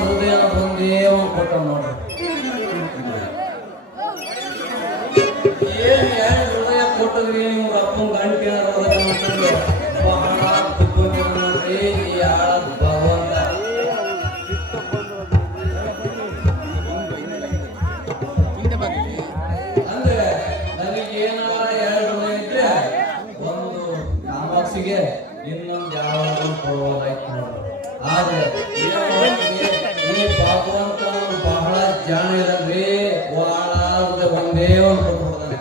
ಹೃದಯ ಬಂದೇ ಕೊಟ್ಟ ನೋಡ್ರಿ ಏನ್ ಹೃದಯ ಕೊಟ್ಟದ್ರಿ ನಿಮ್ಗೆ ಅಪ್ಪನ ಗಂಟೆ ಬಹಳ ನೋಡ್ರಿ ಈ ಆಳ ಭಗವಂತ ಅಂದ್ರೆ ನನಗೆ ಏನಾರ ಎರಡು ಹೃದಯ ಇದ್ರೆ ಒಂದು ಕಾಮಾಕ್ಷಿಗೆ ಇನ್ನೊಂದು ಯಾವಾಗ ಕೊಡುವುದಾಯ್ತು ನೋಡ್ರಿ ಆದ್ರೆ ಈ ಭಗವಂತ ಬಹಳ ಜಾಣ ಇರಲ್ರಿ ವಾಳಾದ ಒಂದೇ ಒಂದು ಕೊಡ್ತಾನೆ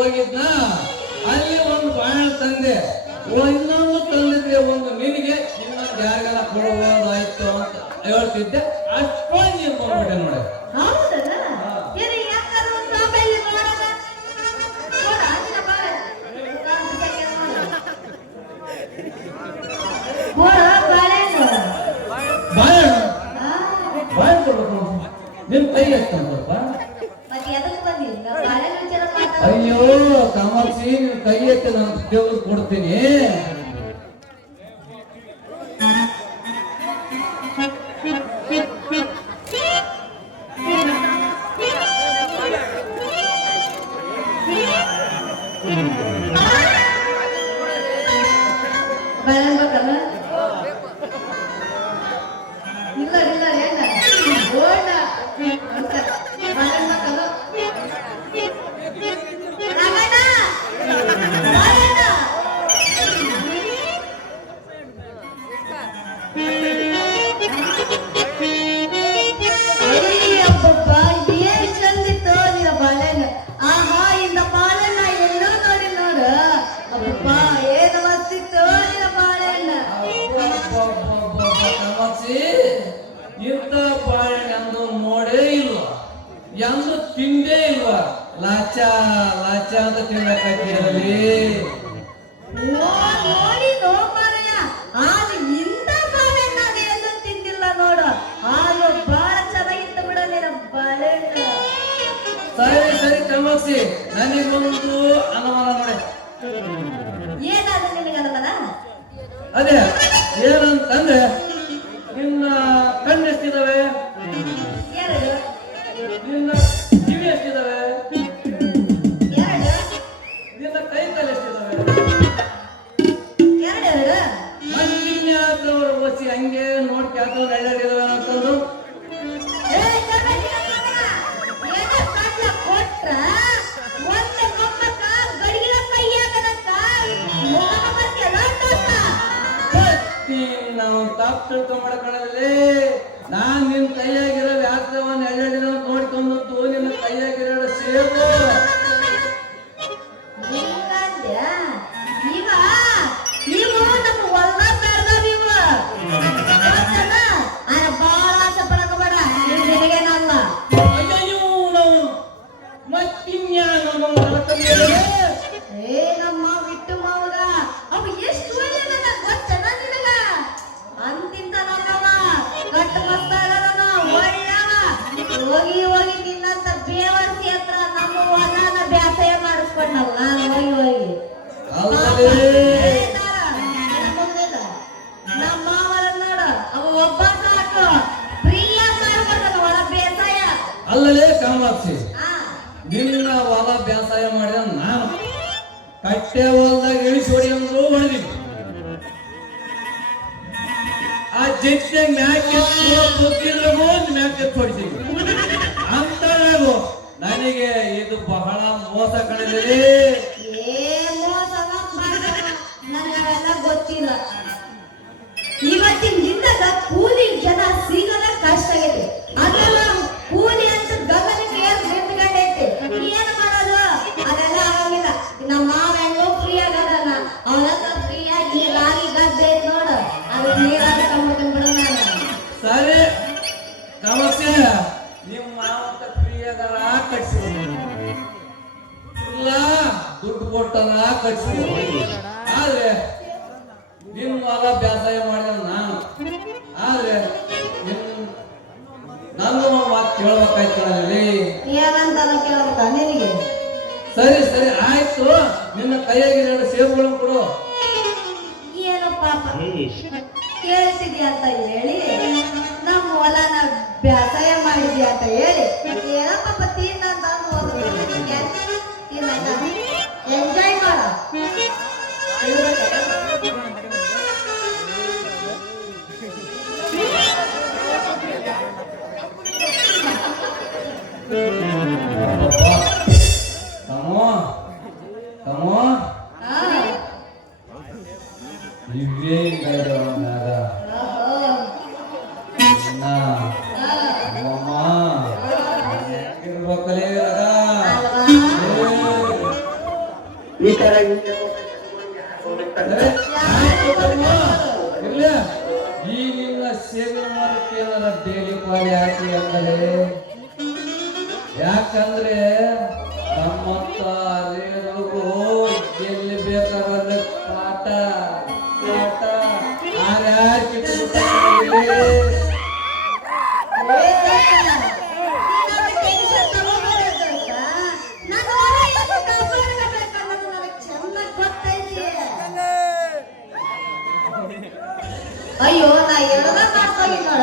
ಹೋಗಿದ್ನ ಅಲ್ಲಿ ಒಂದು ಬಾಣ ತಂದೆ ಇನ್ನೊಂದು ತಂದಿದ್ರೆ ಒಂದು ನಿನಗೆ ಇನ್ನೊಂದು ಯಾರಿಗೆಲ್ಲ ಕೊಡಬಹುದಾಯ್ತು ಅಂತ ಹೇಳ್ತಿದ್ದೆ ಅಷ್ಟೊಂದು ನೀವು ಬಂದ್ಬಿಟ್ಟೆ ನೋಡಿ ನಿಮ್ ಕೈ ಎತ್ತಂತ ಅಯ್ಯೋ ಕಾಮಾಕ್ಷಿ ನಿನ್ ಕೈ ಎತ್ತಿ ನಾನು ದೇವ್ರು ಕೊಡ್ತೀನಿ ತಿಂದೇ ಇಲ್ವಾ ಲಾಚ ಲಾಚ ಅಂತ ತಿನ್ನಕತ್ತೀರಲ್ಲಿ ನೋಡಿ ನೋಮಾರಯ್ಯ ಆಗ ಇಂಥ ಬಾಳೆಹಣ್ಣು ನಾನು ಎಲ್ಲೂ ತಿಂದಿಲ್ಲ ನೋಡು ಆಗ ಬಹಳ ಚೆನ್ನಾಗಿತ್ತು ಬಿಡ ನಿನ್ನ ಬಾಳೆಹಣ್ಣು ಸರಿ ಸರಿ ಕಾಮಾಕ್ಷಿ ನನಗೊಂದು ಅನುಮಾನ ನೋಡಿ ಏನಾದ ನಿನಗೆ ಅನುಮಾನ ಅದೇ ಏನಂತಂದ್ರೆ ನಿನ್ನ ಕಣ್ಣು ಎಷ್ಟಿದಾವೆ ಎರಡು ನಿನ್ನ ಕಿವಿ ಎಷ್ಟಿದಾವೆ ಎರಡು ನಿನ್ನ ಕೈ ಕಾಲು ಎಷ್ಟಿದಾವೆ ಎರಡು ಮತ್ತಿನ್ಯಾಕವ್ರು ಓಸಿ ಹಂಗೆ ನೋಡ್ಕ್ಯಾತವ್ರು ಎಳ್ಳಾಡಿದಾವೆ ಅಂತಂದ್ರು ನಾವು ತಪ್ಪು ತಿಳ್ಕೊಂಡ್ಬಿಡಕಣಲ್ಲಿ ನಾನ್ ನಿನ್ ಕೈಯಾಗಿರೋ ವ್ಯಾಸವನ್ನ ಎಳ್ಳಾಡಿರೋ ನೋಡ್ಕೊಂಬತ್ತು ನಿನ್ನ ಕೈಯಾಗಿರೋ ಸೇಬು ಅಯ್ಯೋ ನಾವು ಮತ್ತಿನ್ಯಾನ ನಮ್ಮ ಬಿಟ್ಟು ಮಾವಗ ಅವ ಎಷ್ಟು ಒಳ್ಳೆಯದ ಗೊತ್ತನ ನಿನಗ ಅಂತಿಂತ ನಮ್ಮವ ಕಟ್ಟ ಮಸ್ತಾಗದನ ಒಳ್ಳೆವ ಹೋಗಿ ಹೋಗಿ ನಿನ್ನಂತ ಬೇವರ್ಸಿ ಹತ್ರ ನಮ್ಮ ಹೊಲನ ಬ್ಯಾಸಯ ಮಾಡಿಸ್ಕೊಂಡಲ್ಲ ನಾನು ಹೋಗಿ ನಮ್ಮ ಮಾವನ ನೋಡ ಅವ ಒಬ್ಬ ಸಾಕು ಪ್ರಿಯ ಮಾಡ್ಕೊಂಡನ ಹೊಲ ಬೇಸಾಯ ಅಲ್ಲಲೇ ಕಾಮಾಕ್ಷಿ ಆ ನಿನ್ನ ಹೊಲ ಬೇಸಾಯ ಮಾಡಿದ ನಾನು ಕಟ್ಟೆ ಹೊಲದಾಗ ಇಳಿಸಿ ಹೊಡಿ ಅಂದ್ರು ಹೊಡೆದಿ ಆ ಜೆಟ್ಟೆ ಮ್ಯಾಕೆ ಗೊತ್ತಿದ್ರು ಮ್ಯಾಕೆ ಹೊಡಿತೀವಿ ಅಂತರಾಗು ನನಗೆ ಇದು ಬಹಳ ಮೋಸ ಕಳೆದಿದೆ ನನಗೆಲ್ಲ ಗೊತ್ತಿಲ್ಲ ಇವತ್ತಿನ ದಿನದ ಕೂಲಿ ಜನ ಸಿಗದ ಕಷ್ಟ ಆಗೈತೆ ಅದೆಲ್ಲ ಕೂಲಿ ಅಂತ ಗಗನಕ್ಕೆ ನಿಂತ್ಕೊಂಡೈತೆ ಏನು ಮಾಡೋದು ಅದೆಲ್ಲ ಆಗಂಗಿಲ್ಲ ನಮ್ಮ ಮಾವ ಹೆಂಗೋ ಫ್ರೀ ಆಗದಲ್ಲ ಅವನಂತ ಫ್ರೀ ಆಗಿ ಲಾರಿ ಗದ್ದೆ ಐತ್ ನೋಡು ಅದು ನೀರಾಗ ಕಂಬಿಡ್ಕೊಂಡ್ ಬಿಡೋಣ ಸರಿ ಕಾಮಾಕ್ಷಿ ನಿಮ್ಮ ಮಾವಂತ ಪ್ರಿಯದರ ಕಟ್ಸಿ ಇಲ್ಲ ದುಡ್ಡು ಕೊಟ್ಟನ ಕಟ್ಸಿ ಆದ್ರೆ ನಿನ್ನ ಹೊಲ ಬೇಸಾಯ ಮಾಡಿದ ನಾನು ಆದ್ರೆ ನನ್ನ ಮಾತು ಕೇಳ್ಬೇಕಾಯ್ತಲ್ಲಿ ಏನಂತ ಕೇಳ್ಬೇಕ ನಿನಗೆ ಸರಿ ಸರಿ ಆಯ್ತು ನಿನ್ನ ಕೈಯಾಗಿ ಎರಡು ಸೇಬುಗಳನ್ನು ಕೊಡು ಏನೋ ಪಾಪ ಕೇಳ್ತಿದ್ಯಾ ಅಂತ ಹೇಳಿ ನಮ್ಮ ಹೊಲನ ಬೇಸಾಯ ಮಾಡಿದ್ಯಾ ಅಂತ ಹೇಳಿ ಏನೋ ಪಾಪ ತಿನ್ನ ಅಂತ ಎಂಜಾಯ್ ಮಾಡ ತಮೋ ತಮೋ ಇವೇ ಗೈಡವನ್ನಾಗ ಅಮ್ಮ ಇರ್ಬೇಕಲೇ ಈ ತರ ಇಲ್ಲ ಈ ನಿನ್ನ ಸೇವೆ ಮಾಡಕ್ಕೆ ಏನಾರ ಡೈಲಿ ಪಾಲಿ ಹಾಕಿ ಅಂದರೆ ಯಾಕಂದ್ರೆ ನಮ್ಮಂತ ರೇಣುಗೂ ಎಲ್ಲಿ ಬೇಕಾದ್ರೆ ಪಾಠ ಪಾಠ ಆರ್ಯಾರು ಅಯ್ಯೋ ನಾ ಎರಡ ಮಾಡ್ತಾಗಿ ನೋಡ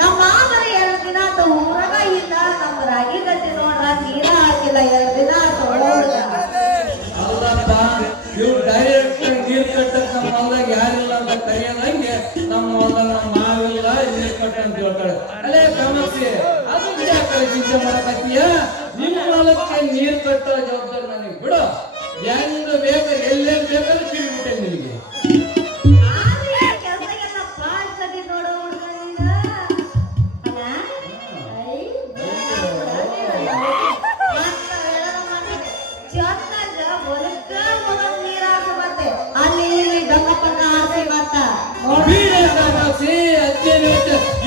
ನಮ್ಮ ಮಾಮನ 2 ದಿನ ಆತ ಊರಾಗ ಇಲ್ಲ ನಮ್ಮ ರಾಗಿ ಗದ್ದೆ ನೋಡ್ರ ನೀರ ಹಾಕಿಲ್ಲ 2 ದಿನ ಆತ ಅಲ್ಲಪ್ಪ ಇವ್ರು ಡೈರೆಕ್ಟ್ ನೀರ್ ಕಟ್ಟಕ್ ನಮ್ಮ ಹೊಲದಾಗ ಯಾರಿಲ್ಲ ಅಂತ ಕರೆಯೋದಂಗೆ ನಮ್ಮ ಹೊಲದಾಗ ನಮ್ಮ ಮಾವಿಲ್ಲ ನೀರ್ ಕಟ್ಟ ಅಂತ ಹೇಳ್ತಾಳೆ ಅಲ್ಲೇ ಕಾಮಾಕ್ಷಿ ಅದು ಯಾಕೆ ಚಿಂತೆ ಮಾಡಕತ್ತೀಯ ನಿಮ್ಮ ಹೊಲಕ್ಕೆ ನೀರ್ ಕಟ್ಟೋ ಜವಾಬ್ದಾರಿ ನನಗೆ ಬಿಡು ಹೆಂಗ್ ಬೇಕ ಎಲ್ಲೇನ್ ಬೇಕಾದ್ರೆ ತಿರುಗಿಬಿಟ್ಟೆ ನಿನಗೆ ಕೆಲಸಗೆಲ್ಲ ಪಾಡ್ಸದಿ ನೋಡೋ ಹುಡುಗನಿಂದ ಅಲ್ಲ ಐ ಚಂದಾಗ ಹೊಲಕ್ಕ ಹೊಲಕ್ ನೀರ್ ಹಾಕಿ ಮತ್ತೆ ಅಲ್ಲಿ ಇಲ್ಲಿ ಡಂಗ ಪಕ್ಕ ಹಾಕಿ ಮತ್ತ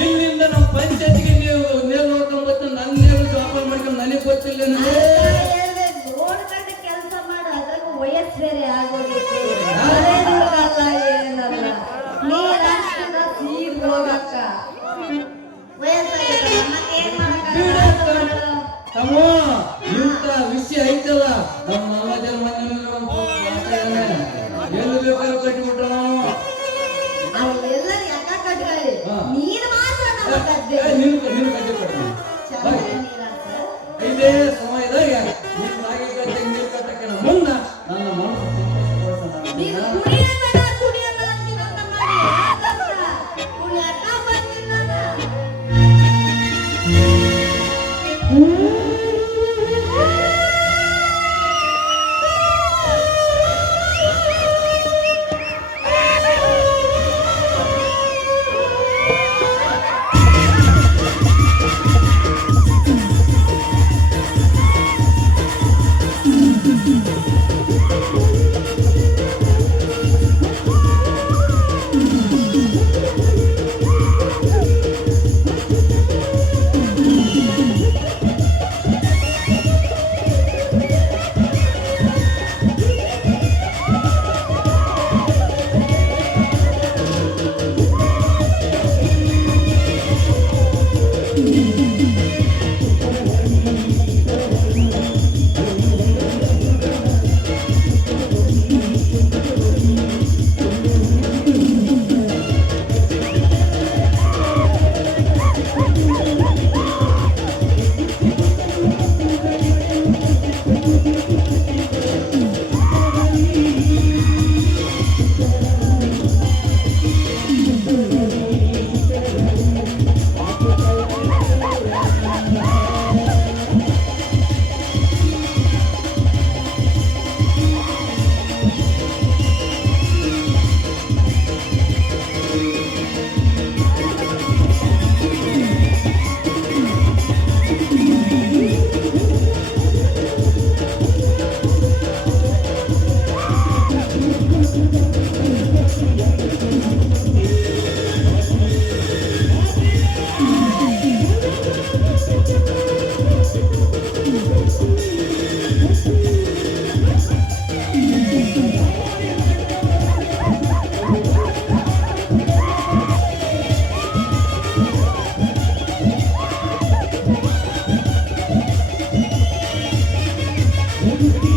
ಇಲ್ಲಿಂದ ನಮ್ಮ ಪಂಚಾಯತ್ಗೆ ನೀವು ನೇಲ್ ನೋಡ್ಕೊಂಡ್ ನನ್ನ ನೇಲ್ ಜವಾಬ್ದಾರಿ ಮಾಡ್ಕೊಂಡು ನನಗೆ ಗೊತ್ತಿಲ್ಲ ನೋಡ್ಕೊಂಡು ಕೆಲಸ ಮಾಡು, ಅದ್ರಾಗ ವಯಸ್ಸು ಬೇರೆ ಆಗೋಗೈತಿ. ಬರೇದಲ್ಲ ಏನಲ್ಲ, ನೀರ್ ಹಾಕ್ತಿದ್ರ ಸೀದ್ ಹೋಗಕ್ಕ ವಯಸ್ಸಾಗೈತಲ್ಲ, ಮತ್ತೇನ್ ಮಾಡಕ್ಕಾಗಲ್ಲ. ತಮ್ಮ ಇಂಥ ವಿಷಯ ಐತಲ್ಲ ನಮ್ಮ ನಮ್ಮಜನ ಮನೆ ಎಲ್ಲಿ ಬೇಕಾದ್ರೂ ಕಟ್ಟಿಬಿಟ್ರ ನಾವು ಅವೆಲ್ಲ ಯಾಕ ಕಟ್ಕೊಳ್ಳಿ, ಹಾ. ನೀನ್ ಮಾತ್ರ ನಮ್ಮ ಗದ್ದೆ. ನಿನ್ ಕಟ್ಟಿ ಕೊಡ್ತೀನಿ ಚಂದ ನೀರಾಕ. ಇದೇ ಸಮಯದಾಗ ನಿನ್ ರಾಗಿ ಗದ್ದೆ ನೀರು ಕಟ್ಟಕ್ಕೆ ಮುನ್ನ ನನ್ನ ಮನಸ್ಸು ನೀನು ಕುಡಿಯಬೇಡ ಕುಡಿಯಬೇಡ ಅಂತೀನಂತ ಮಾಡಿ ಯಾಕಂತ ಕುಡಿಯಕ ಬಂದಿಲ್ಲ ನಾನು. Thank you.